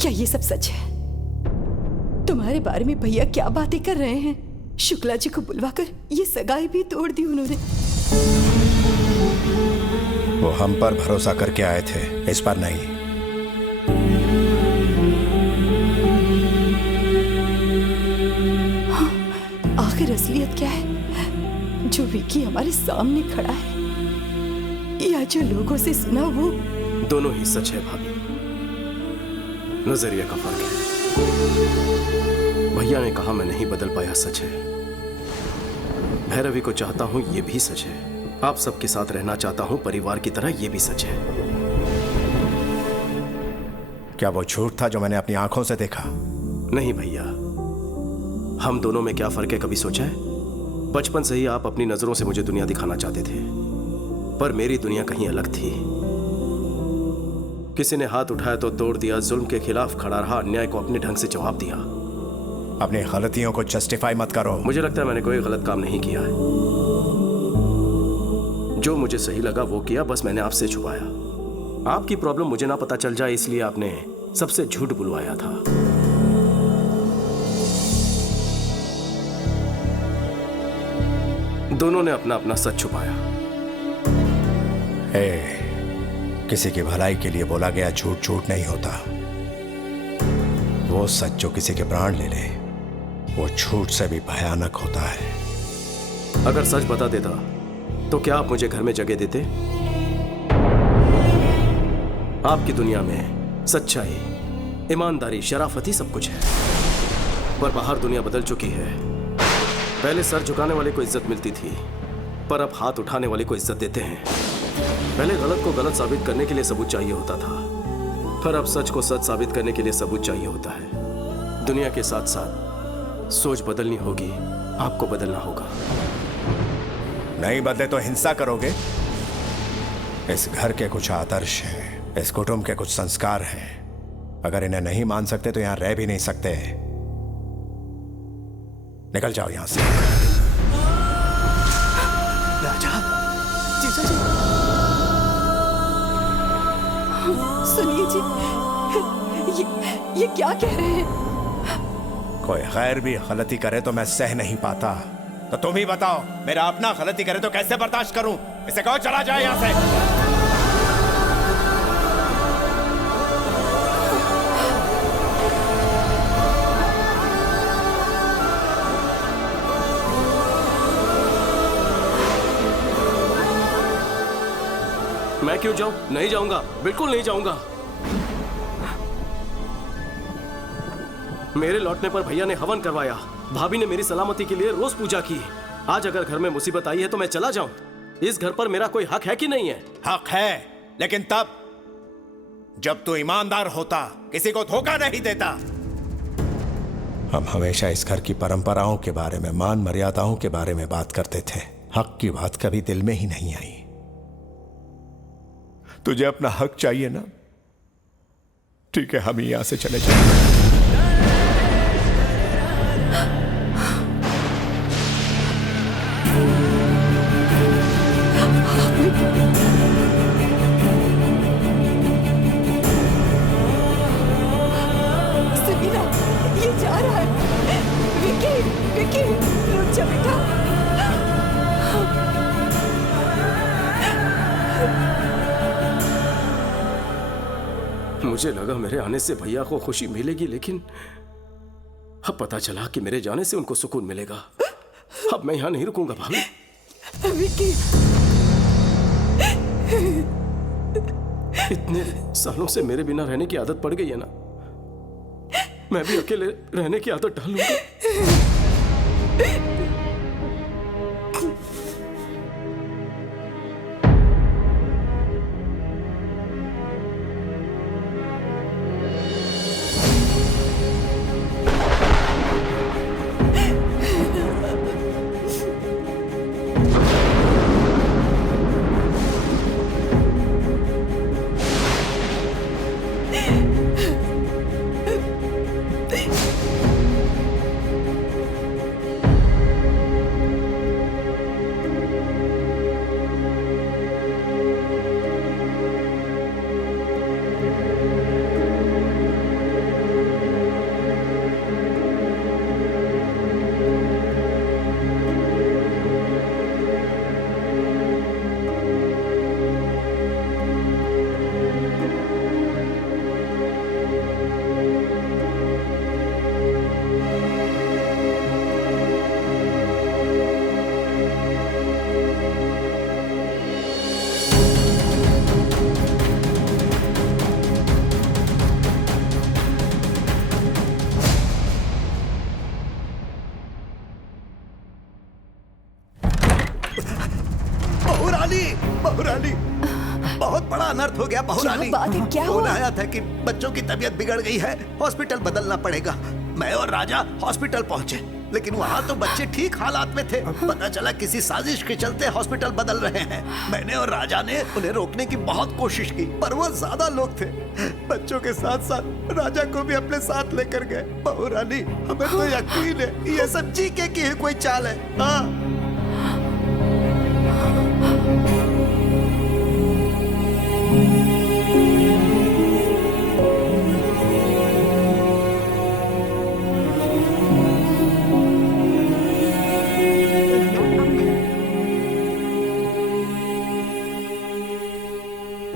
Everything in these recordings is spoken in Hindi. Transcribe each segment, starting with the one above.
क्या ये सब सच है? तुम्हारे बारे में भैया क्या बातें कर रहे हैं? शुक्ला जी को बुलवाकर ये सगाई भी तोड़ दी उन्होंने। वो हम पर भरोसा करके आए थे, इस पर नहीं। हाँ, आखिर असलियत क्या है जो विकी हमारे सामने खड़ा है, या जो लोगों से सुना वो? दोनों ही सच है भाभी, नजरिया का फर्क है। भैया ने कहा मैं नहीं बदल पाया, सच है। भैरवी को चाहता हूं, ये भी सच है। आप सबके साथ रहना चाहता हूं परिवार की तरह, ये भी सच है। क्या वो झूठ था जो मैंने अपनी आंखों से देखा? नहीं भैया, हम दोनों में क्या फर्क है कभी सोचा है? बचपन से ही आप अपनी नजरों से मुझे दुनिया दिखाना चाहते थे, पर मेरी दुनिया कहीं अलग थी। किसी ने हाथ उठाया तो तोड़ दिया, जुल्म के खिलाफ खड़ा रहा, अन्याय को अपने ढंग से जवाब दिया। अपनी गलतियों को जस्टिफाई मत करो। मुझे लगता है मैंने कोई गलत काम नहीं किया है। जो मुझे सही लगा वो किया, बस मैंने आपसे छुपाया। आपकी प्रॉब्लम मुझे ना पता चल जाए, इसलिए आपने सबसे झूठ बुलवाया था। दोनों ने अपना अपना सच छुपाया। किसी की भलाई के लिए बोला गया झूठ झूठ नहीं होता। वो सच जो किसी के प्राण ले ले, वो झूठ से भी भयानक होता है। अगर सच बता देता तो क्या आप मुझे घर में जगह देते? आपकी दुनिया में सच्चाई, ईमानदारी, शराफती सब कुछ है, पर बाहर दुनिया बदल चुकी है। पहले सर झुकाने वाले को इज्जत मिलती थी, पर अब हाथ उठाने वाले को इज्जत देते हैं। पहले गलत को गलत साबित करने के लिए सबूत चाहिए होता था, पर अब सच को सच साबित करने के लिए सबूत चाहिए होता है। दुनिया के साथ साथ सोच बदलनी होगी, आपको बदलना होगा। नहीं बदले तो हिंसा करोगे? इस घर के कुछ आदर्श हैं, इस कुटुंब के कुछ संस्कार हैं। अगर इन्हें नहीं मान सकते तो यहां रह भी नहीं सकते। निकल जाओ यहां से। राजा, जीजा जी। सुनिए जी, ये क्या कह रहे हैं? कोई गैर भी गलती करे तो मैं सह नहीं पाता, तो तुम ही बताओ, मेरा अपना गलती करे तो कैसे बर्दाश्त करूं? इसे कहो चला जाए यहां से। मैं क्यों जाऊं? नहीं जाऊंगा, बिल्कुल नहीं जाऊंगा। मेरे लौटने पर भैया ने हवन करवाया, भाभी ने मेरी सलामती के लिए रोज पूजा की। आज अगर घर में मुसीबत आई है तो मैं चला जाऊं? इस घर पर मेरा कोई हक है कि नहीं है? हक है, लेकिन तब जब तू ईमानदार होता, किसी को धोखा नहीं देता। हम हमेशा इस घर की परंपराओं के बारे में, मान मर्यादाओं के बारे में बात करते थे। हक की बात कभी दिल में ही नहीं आई। तुझे अपना हक चाहिए ना? ठीक है, हम यहां से चले जाएंगे। सुनीना, ये जा रहा है। विकी, विकी, रुक जा बेटा। मुझे लगा मेरे आने से भैया को खुशी मिलेगी, लेकिन अब पता चला कि मेरे जाने से उनको सुकून मिलेगा। अब मैं यहां नहीं रुकूंगा भाभी। विकी, इतने सालों से मेरे बिना रहने की आदत पड़ गई है ना, मैं भी अकेले रहने की आदत डालूंगा। बहुरानी, बहुरानी, बहुत बड़ा अनर्थ हो गया बहुरानी। क्या बात है, क्या फोन हुआ? आया था कि बच्चों की तबीयत बिगड़ गई है, हॉस्पिटल बदलना पड़ेगा। मैं और राजा हॉस्पिटल पहुंचे, लेकिन वहाँ तो बच्चे ठीक हालात में थे। पता चला किसी साजिश के चलते हॉस्पिटल बदल रहे हैं। मैंने और राजा ने उन्हें रोकने की बहुत कोशिश की, पर वो ज्यादा लोग थे। बच्चों के साथ साथ राजा को भी अपने साथ लेकर गए। बहुरानी, हमें तो यकीन है ये सब जीके की ही कोई चाल है। हाँ,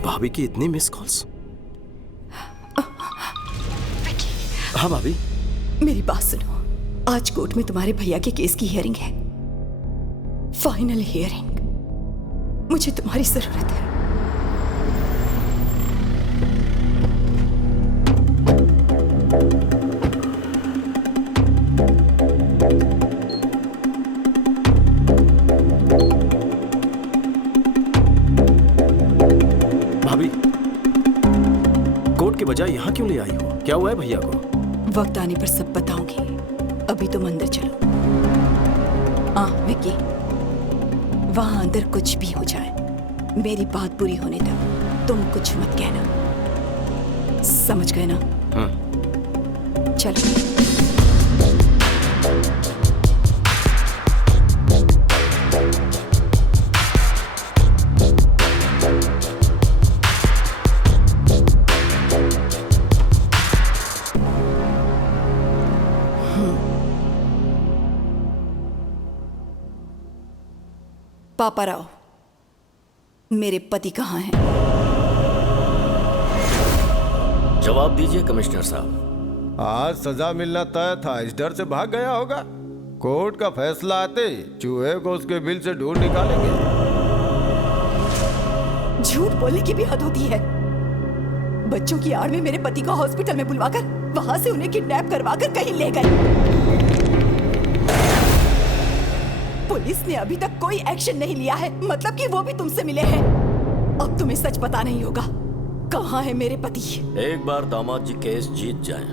भाभी की इतनी मिस कॉल्स। हाँ भाभी। मेरी बात सुनो, आज कोर्ट में तुम्हारे भैया के केस की हियरिंग है, फाइनल हियरिंग। मुझे तुम्हारी जरूरत है। भाभी, कोर्ट के बजाय यहाँ क्यों ले आई हो? क्या हुआ है भैया को? वक्त आने पर सब बताऊंगी, अभी तुम अंदर चलो। हाँ विक्की, वहां अंदर कुछ भी हो जाए, मेरी बात पूरी होने तक तुम कुछ मत कहना, समझ गए ना? चलो। पापा राव, मेरे पति कहाँ हैं? जवाब दीजिए कमिश्नर साहब। आज सजा मिलना तय था, इस डर से भाग गया होगा। कोर्ट का फैसला आते ही चूहे को उसके बिल से ढूंढ निकालेंगे। झूठ बोलने की भी हद होती है। बच्चों की आड़ में मेरे पति को हॉस्पिटल में बुलवाकर वहां से उन्हें किडनैप करवाकर कहीं ले गए। पुलिस ने अभी तक कोई एक्शन नहीं लिया है, मतलब कि वो भी तुमसे मिले हैं। अब तुम्हें सच पता नहीं होगा, कहाँ है मेरे पति? एक बार दामाद जी केस जीत जाएं,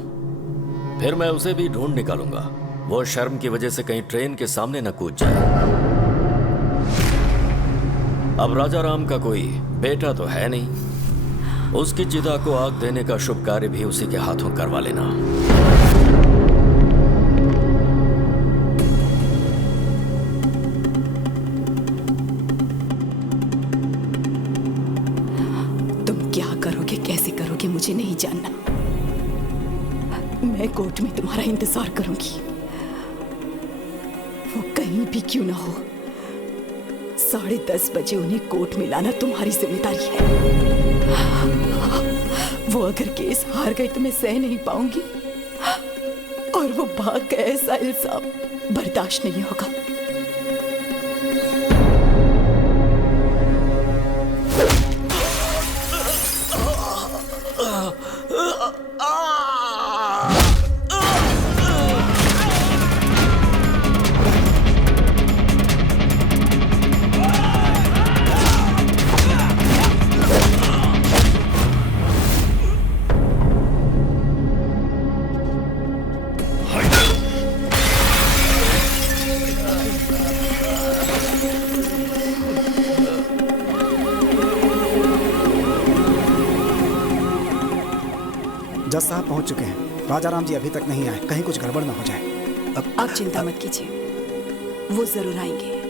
फिर मैं उसे भी ढूंढ निकालूंगा। वो शर्म की वजह से कहीं ट्रेन के सामने न कूद जाए। अब राजा राम का कोई बेटा तो है नहीं, उसकी चिता को आग देने का शुभ कार्य भी उसी के हाथों करवा लेना। कैसे करोगे मुझे नहीं जानना। मैं कोर्ट में तुम्हारा इंतजार करूंगी, वो कहीं भी क्यों ना हो। 10:30 बजे उन्हें कोर्ट में लाना तुम्हारी जिम्मेदारी है। वो अगर केस हार गए तो मैं सह नहीं पाऊंगी, और वो भाग गए ऐसा इल्जाम बर्दाश्त नहीं होगा। जज साहब पहुंच चुके हैं। राजा राम जी अभी तक नहीं आए, कहीं कुछ गड़बड़ ना हो जाए। आप चिंता मत कीजिए, वो जरूर आएंगे।